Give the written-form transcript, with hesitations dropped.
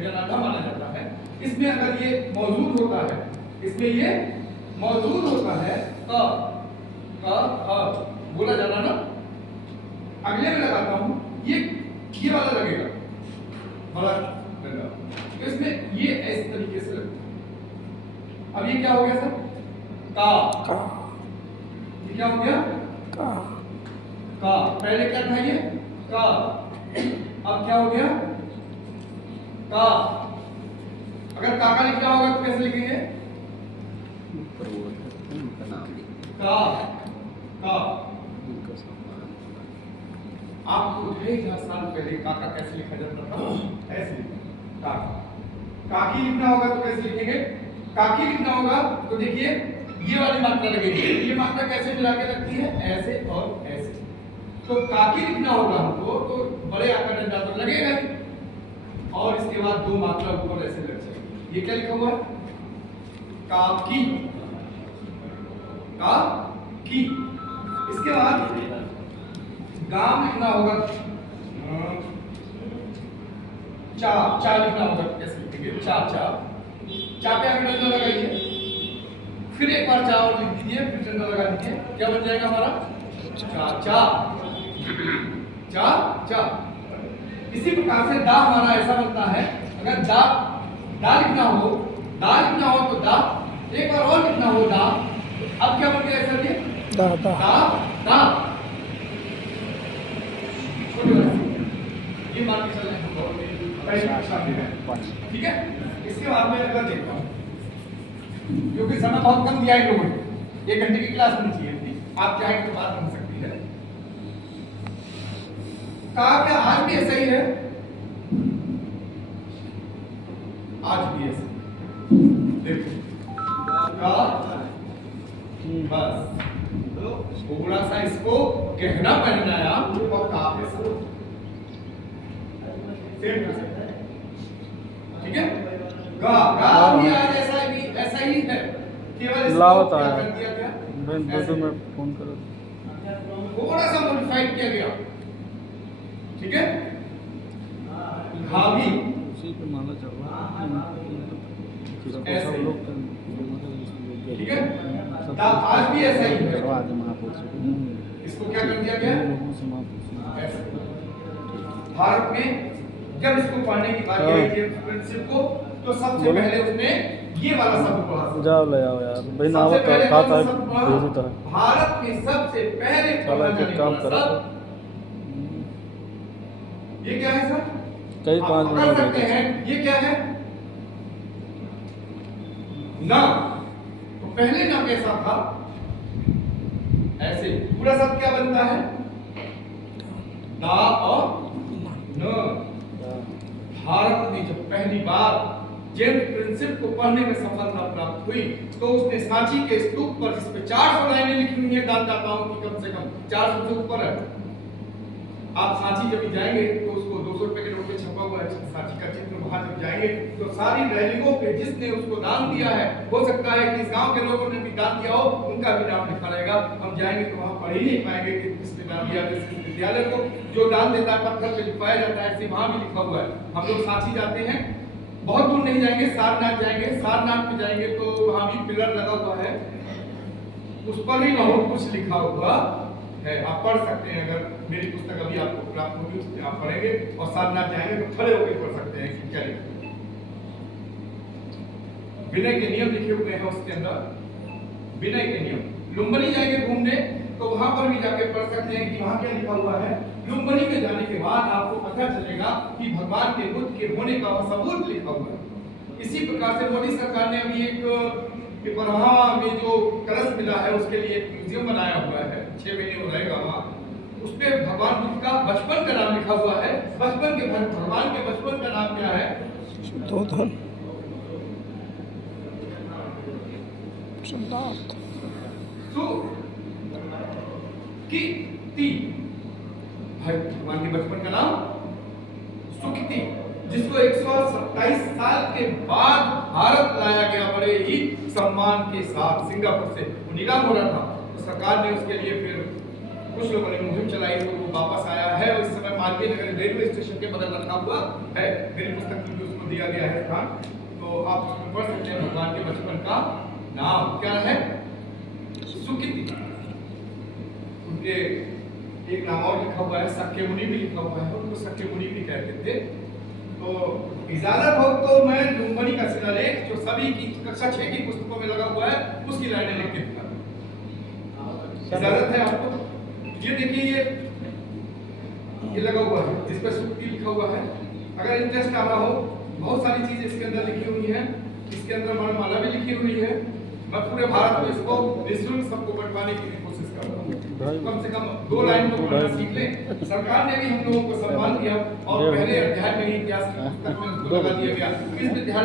व्यंजनाधा माना जाता है। इसमें अगर ये मौजूद होता है, इसमें ये मौजूद होता है बोला जाना ना। अगले में लगाता हूं, ये वाला लगेगा बड़ा लगा, तो इसमें ये इस तरीके से लगेगा। अब ये क्या हो गया सर? का। ये क्या हो गया? का। पहले क्या था ये? का। अब क्या हो गया? का। अगर काका लिखना होगा तो कैसे लिखेंगे? का। का। आपको 2000 साल पहले काका कैसे लिखा जाता था? ऐसे लिखा काका। काकी लिखना होगा तो कैसे लिखेंगे? काकी लिखना होगा तो देखिए ये वाली मात्रा लगेगी। ये मात्रा कैसे मिला के लगती है? ऐसे और ऐसे। तो काकी लिखना होगा हमको तो बड़े आकार डंडा तो लगेगा ही, और इसके बाद दो मात्रा ऊपर ऐसे लग जाएगी। ये क्या लिखा हुआ है? काकी। काकी। इसके बाद गाम लिखना होगा, चा। चा लिखना होगा कैसे लिखेंगे? चा। चा। चा पे आगे डंडा लगाइए, फिर एक बार चा और लिख दीजिए, फिर डंडा लगा दीजिए, क्या बन जाएगा हमारा? चा। चा। चा। चा। इसी प्रकार से दा हमारा ऐसा बनता है। अगर दा लिखना हो तो दा, एक बार और लिखना हो दा, अब क्या बन गया सर? ये दा। ये मान के चलना है, ठीक है। इसके बाद में अगर देखता हूँ, क्योंकि समय बहुत कम दिया है लोगों ने, 1 घंटे की क्लास होनी चाहिए थी, आप चाहें तो बात बन सकती है। का क्या आज भी ऐसा ही है? आज भी ऐसा देखो का, बस थोड़ा सा इसको कहना पहनाया और का ऐसा, ठीक है। गा भी आज ऐसा ही है, केवल इसको क्या कर दिया गया? मैं फोन करो, थोड़ा सा मॉडिफाइड किया गया, ठीक है। घा भी उसी पे माना चल रहा ऐसे, ठीक है। आज भी ऐसा ही है, इसको क्या कर दिया गया? ऐसे। भारत में जब इसको पढ़ने की बात आई थी प्रिंसिपल को, तो सबसे पहले उसने ये वाला शब्द पढ़ा। जाओ ले आओ यार भाई, ना सबसे पहले था भेजता है। भारत में सबसे पहले पढ़ा जाने वाला शब्द ये क्या है सर? कई 5 मिनट कर सकते हैं। ये क्या है? ना। तो पहले ना कैसा था? ऐसे। पूरा शब्द क्या बनता है? ना और न। भारत में जब पहली बार जेम्स प्रिंसिप को पढ़ने में सफलता प्राप्त हुई, तो उसने सांची के स्तूप पर, जिस पे 400 लाइनें लिखी हुई है दानदाताओं की, कम से कम 400 से ऊपर है। आप सांची जब जाएंगे तो उसको 200 रुपए के नोट पे छपा हुआ है सांची का चित्र, वहां जब जाएंगे तो सारी रैलियों पे जिसने उसको दान दिया है, हो सकता है कि इस गांव के लोगों ने भी दान दिया हो, उनका भी नाम लिखा रहेगा। हम जाएंगे तो वहां पढ़ ही नहीं पाएंगे कि किसने दान दिया। विद्यालय को जो दान देता है पत्थर पे लिखवाया जाता है, ऐसे वहां भी लिखा हुआ है। हम लोग सांची जाते हैं, बहुत दूर नहीं जाएंगे, सारनाथ जाएंगे, सारनाथ में जाएंगे तो वहां भी पिलर लगा हुआ है, उस पर भी बहुत कुछ लिखा हुआ है। आप पढ़ सकते हैं, अगर मेरी पुस्तक अभी आपको प्राप्त होगी उसमें आप पढ़ेंगे, और सारनाथ जाएंगे तो खड़े होकर पढ़ सकते हैं कि क्या लिखा है। विनय के नियम लिखे हुए हैं उसके अंदर, विनय के नियम। लुम्बिनी जाएंगे घूमने तो वहां पर भी जाके पढ़ सकते हैं कि वहां क्या लिखा हुआ है। लुम्बिनी में जाने के बाद आपको पता चलेगा कि भगवान के बुद्ध के होने का सबूत लिखा हुआ है। इसी प्रकार से मोदी सरकार ने अभी एक वहाँ में जो कलश मिला है उसके लिए एक म्यूजियम बनाया हुआ है, 6 महीने हो रहेगा वहाँ। उस पे भगवान बुद्ध का बचपन का नाम लिखा हुआ है। भगवान के बचपन का नाम क्या है? भगवान के बचपन का नाम सुखती, जिसको 127 साल के बाद भारत लाया गया बड़े ही सम्मान के साथ। सिंगापुर से वो नीलाम हो रहा था, तो सरकार ने उसके लिए फिर कुछ लोगों ने मुहिम चलाई तो वो वापस आया है। और इस समय मालवीय नगर रेलवे स्टेशन के बगल रखा हुआ है। मेरी पुस्तक में उसको दिया गया है स्थान, तो आप उसमें पढ़ सकते हैं भगवान के बचपन का नाम क्या है, सुकृति। उनके एक नाम और लिखा हुआ है, सक्के मुनि भी लिखा हुआ है, उनको सक्के मुनि भी कहते थे। तो इजाजत हो तो मैं डूंगनी का शिलालेख जो सभी की कक्षा 6 की पुस्तकों में लगा हुआ है उसकी लाइनें लिख के दिखा दूं। इजाजत है आपको? ये देखिए ये लगा हुआ है जिस पर सुकृति लिखा हुआ है। अगर इंटरेस्ट आ रहा हो, बहुत सारी चीजें इसके अंदर लिखी हुई हैं, इसके अंदर वर्णमाला भी लिखी हुई है। मैं पूरे भारत में इसको निःशुल्क सबको बंटवाने की कोशिश कर रहा हूँ। कम से कम 2 लाइन तो पढ़ना सीख लें। सरकार ने भी हम लोगों को सम्मान दिया और पहले अध्याय में ही इतिहास की पुस्तक में लगा दिया गया। इस विद्यालय